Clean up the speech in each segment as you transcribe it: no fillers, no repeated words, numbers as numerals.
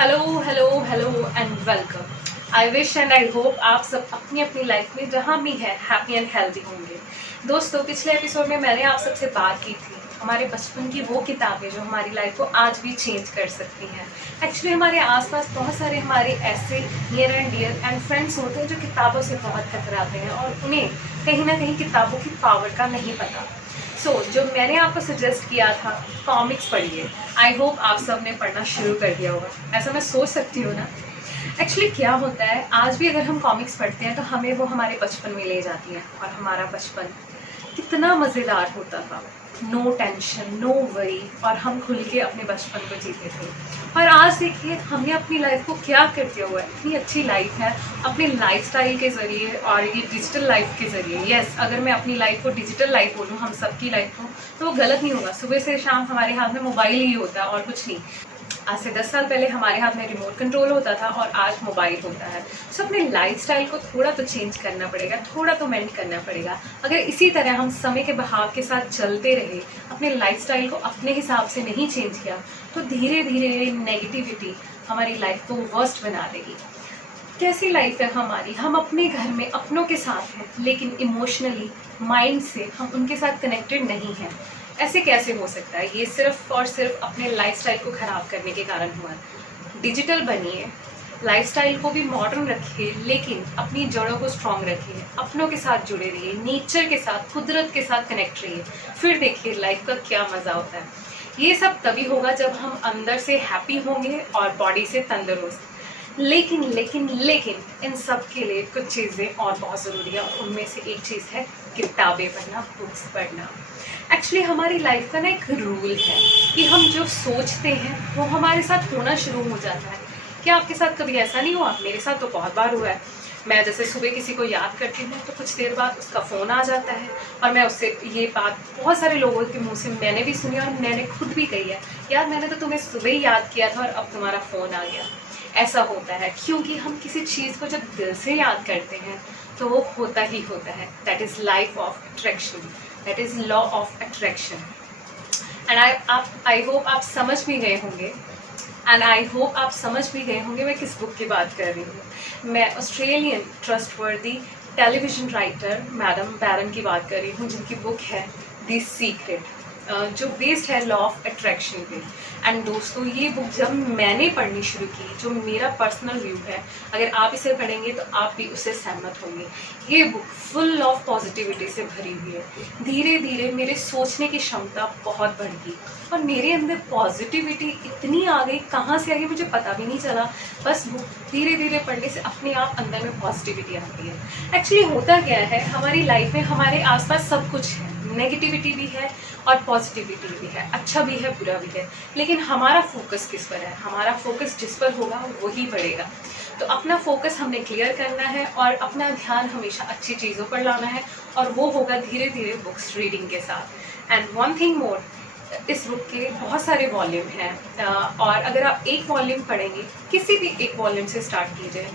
Hello and welcome. I wish and I hope आप सब अपनी अपनी लाइफ में जहाँ भी है हैप्पी एंड हेल्दी होंगे। दोस्तों, पिछले एपिसोड में मैंने आप सबसे बात की थी हमारे बचपन की वो किताबें जो हमारी लाइफ को आज भी चेंज कर सकती हैं। एक्चुअली हमारे आसपास बहुत सारे हमारे ऐसे near and dear and friends होते हैं जो किताबों से बहुत कतराते हैं और उन्हें कहीं ना कहीं किताबों की पावर का नहीं पता। जो मैंने आपको सजेस्ट किया था, कॉमिक्स पढ़िए। आई होप आप सब ने पढ़ना शुरू कर दिया होगा, ऐसा मैं सोच सकती हूँ ना। एक्चुअली क्या होता है, आज भी अगर हम कॉमिक्स पढ़ते हैं तो हमें वो हमारे बचपन में ले जाती है और हमारा बचपन कितना मज़ेदार होता था। नो टेंशन, नो वरी, और हम खुल के अपने बचपन को जीते थे। और आज देखिए हमने अपनी लाइफ को क्या करते हुए इतनी अच्छी लाइफ है अपने लाइफस्टाइल के ज़रिए और ये डिजिटल लाइफ के ज़रिए। यस, अगर मैं अपनी लाइफ को डिजिटल लाइफ बोलूँ, हम सबकी लाइफ को, तो वो गलत नहीं होगा। सुबह से शाम हमारे हाथ में मोबाइल ही होता है और कुछ नहीं। आज से 10 साल पहले हमारे हाथ में रिमोट कंट्रोल होता था और आज मोबाइल होता है। अपने लाइफस्टाइल को थोड़ा तो चेंज करना पड़ेगा, थोड़ा तो मेंटेन करना पड़ेगा। अगर इसी तरह हम समय के बहाव के साथ चलते रहे, अपने लाइफस्टाइल को अपने हिसाब से नहीं चेंज किया, तो धीरे धीरे नेगेटिविटी हमारी लाइफ को वर्स्ट बना देगी। कैसी लाइफ है हमारी, हम अपने घर में अपनों के साथ हैं लेकिन इमोशनली माइंड से हम उनके साथ कनेक्टेड नहीं हैं। ऐसे कैसे हो सकता है? ये सिर्फ और सिर्फ अपने लाइफस्टाइल को ख़राब करने के कारण हुआ। डिजिटल बनिए, लाइफस्टाइल को भी मॉडर्न रखिए, लेकिन अपनी जड़ों को स्ट्रॉन्ग रखिए, अपनों के साथ जुड़े रहिए, नेचर के साथ, कुदरत के साथ कनेक्ट रहिए। फिर देखिए लाइफ का क्या मज़ा होता है। ये सब तभी होगा जब हम अंदर से हैप्पी होंगे और बॉडी से तंदुरुस्त। लेकिन लेकिन लेकिन इन सब के लिए कुछ चीज़ें और बहुत ज़रूरी है, और उनमें से एक चीज़ है किताबें पढ़ना, बुक्स पढ़ना। एक्चुअली हमारी लाइफ का ना एक रूल है कि हम जो सोचते हैं वो हमारे साथ होना शुरू हो जाता है। क्या आपके साथ कभी ऐसा नहीं हुआ? मेरे साथ तो बहुत बार हुआ है। मैं जैसे सुबह किसी को याद करती हूँ तो कुछ देर बाद उसका फ़ोन आ जाता है और मैं उससे ये बात बहुत सारे लोगों के मुंह से मैंने भी सुनी और मैंने खुद भी कही है, यार मैंने तो तुम्हें सुबह ही याद किया था और अब तुम्हारा फ़ोन आ गया। ऐसा होता है क्योंकि हम किसी चीज़ को जब दिल से याद करते हैं तो वो होता ही होता है। That is life of attraction, that is law of attraction. And I hope आप समझ भी गए होंगे मैं किस बुक की बात कर रही हूँ। मैं Australian trustworthy television writer madam Byrne की बात कर रही हूँ, जिनकी बुक है द सीक्रेट, जो बेस्ड है लॉ ऑफ अट्रैक्शन पे। एंड दोस्तों, ये बुक जब मैंने पढ़नी शुरू की, जो मेरा पर्सनल व्यू है, अगर आप इसे पढ़ेंगे तो आप भी उससे सहमत होंगे। ये बुक फुल ऑफ पॉजिटिविटी से भरी हुई है। धीरे धीरे मेरे सोचने की क्षमता बहुत बढ़ गई और मेरे अंदर पॉजिटिविटी इतनी आ गई, कहाँ से आ गई मुझे पता भी नहीं चला। बस बुक धीरे धीरे पढ़ने से अपने आप अंदर में पॉजिटिविटी आती है। एक्चुअली होता क्या है, हमारी लाइफ में हमारे आसपास सब कुछ है, नेगेटिविटी भी है और पॉजिटिविटी भी है, अच्छा भी है बुरा भी है, लेकिन हमारा फोकस किस पर है? हमारा फोकस जिस पर होगा वही बढ़ेगा। तो अपना फोकस हमने क्लियर करना है और अपना ध्यान हमेशा अच्छी चीज़ों पर लाना है, और वो होगा धीरे धीरे बुक्स रीडिंग के साथ। एंड वन थिंग मोर, इस बुक के बहुत सारे वॉल्यूम हैं और अगर आप एक वॉल्यूम पढ़ेंगे, किसी भी एक वॉल्यूम से स्टार्ट कीजिए।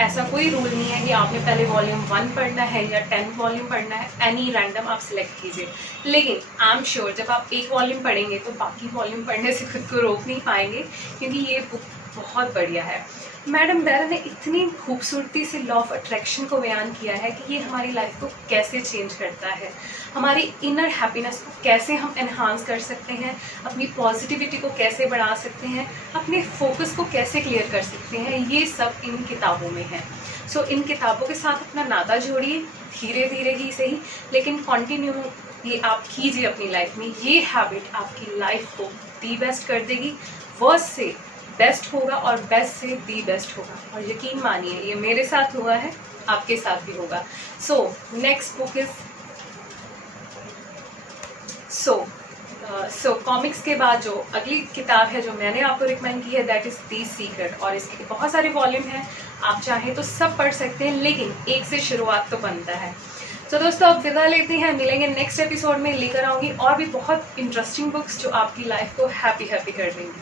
ऐसा कोई रूल नहीं है कि आपने पहले वॉल्यूम 1 पढ़ना है या 10 वॉल्यूम पढ़ना है, एनी रैंडम आप सिलेक्ट कीजिए। लेकिन आई एम श्योर जब आप एक वॉल्यूम पढ़ेंगे तो बाकी वॉल्यूम पढ़ने से खुद को रोक नहीं पाएंगे, क्योंकि ये बुक बहुत बढ़िया है। मैडम बैरन ने इतनी खूबसूरती से लॉ ऑफ अट्रैक्शन को बयान किया है कि ये हमारी लाइफ को कैसे चेंज करता है, हमारी इनर हैप्पीनेस को कैसे हम एनहांस कर सकते हैं, अपनी पॉजिटिविटी को कैसे बढ़ा सकते हैं, अपने फोकस को कैसे क्लियर कर सकते हैं, ये सब इन किताबों में है। इन किताबों के साथ अपना नाता जोड़िए, धीरे धीरे ही सही, लेकिन कंटिन्यू ये आप कीजिए अपनी लाइफ में। ये हैबिट आपकी लाइफ को दी बेस्ट कर देगी, वर्स्ट से बेस्ट होगा और बेस्ट से दी बेस्ट होगा। और यकीन मानिए ये मेरे साथ हुआ है, आपके साथ भी होगा। नेक्स्ट बुक इज कॉमिक्स के बाद जो अगली किताब है जो मैंने आपको रिकमेंड की है, दैट इज़ द सीक्रेट, और इसके बहुत सारे वॉल्यूम हैं, आप चाहें तो सब पढ़ सकते हैं, लेकिन एक से शुरुआत तो बनता है। दोस्तों, अब विदा लेते हैं, मिलेंगे नेक्स्ट एपिसोड में, लेकर आऊँगी और भी बहुत इंटरेस्टिंग बुक्स जो आपकी लाइफ को हैप्पी कर देंगी।